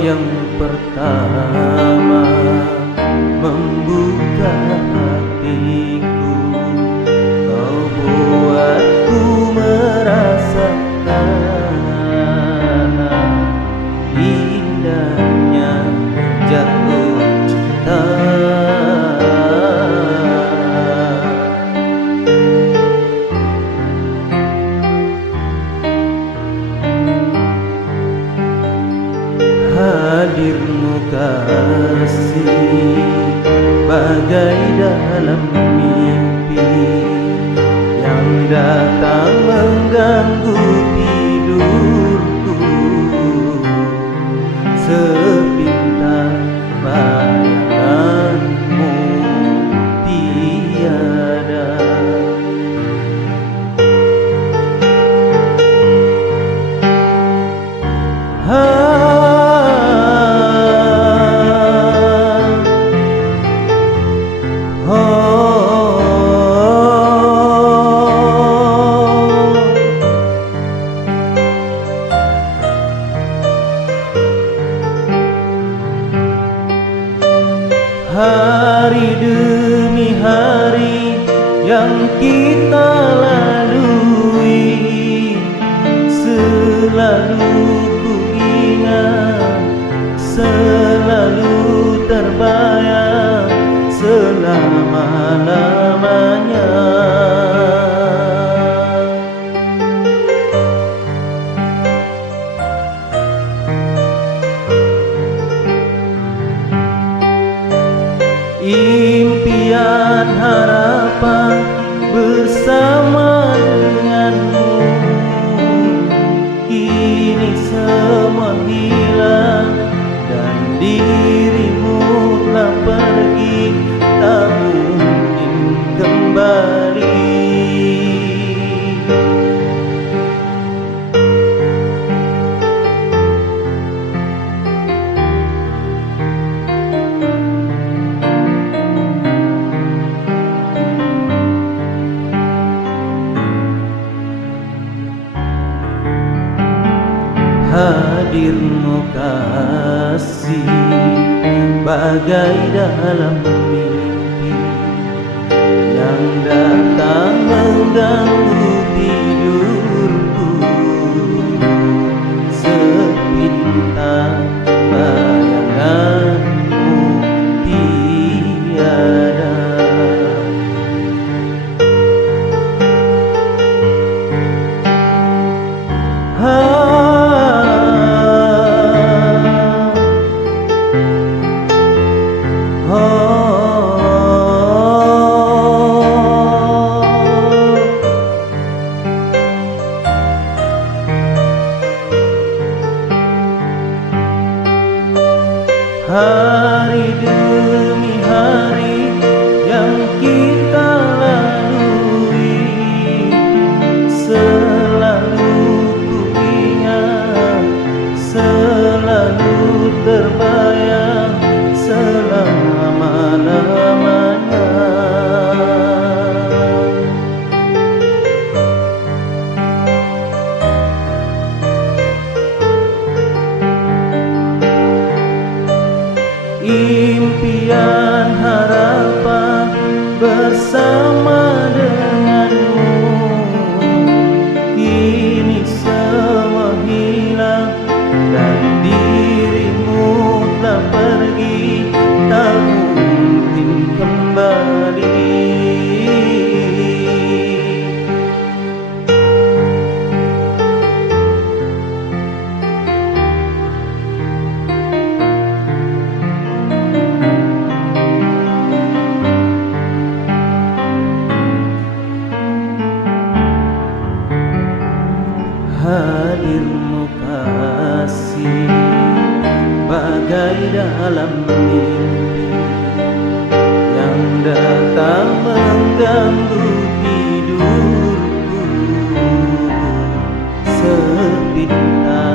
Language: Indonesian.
yang pertama membuka hatiku, kau buatku merasakan indahnya jatuh cinta. Hadirmu kasih bagai dalam mimpi yang datang mengganggu tidurku, sepintas bayanganmu tiada. Hari demi hari yang kita lalui, selalu ku ingat, selalu terbayang selama-lamanya. Impian harapan bersama denganmu, kini semua hilang dan dirimu telah pergi, tak mungkin kembali. Hadirmu kasih bagai dalam mimpi yang datang mengganggu tidurku, sepintas bayanganmu tiada. Hari demi hari yang kita lalui, selalu ku ingat, selalu terbayang selama-lamanya. Impian harapan bersama denganmu, kini semua hilang dan dirimu telah pergi, tak mungkin kembali. Hadirmu kasih bagai dalam mimpi yang datang mengganggu tidurku, sepintas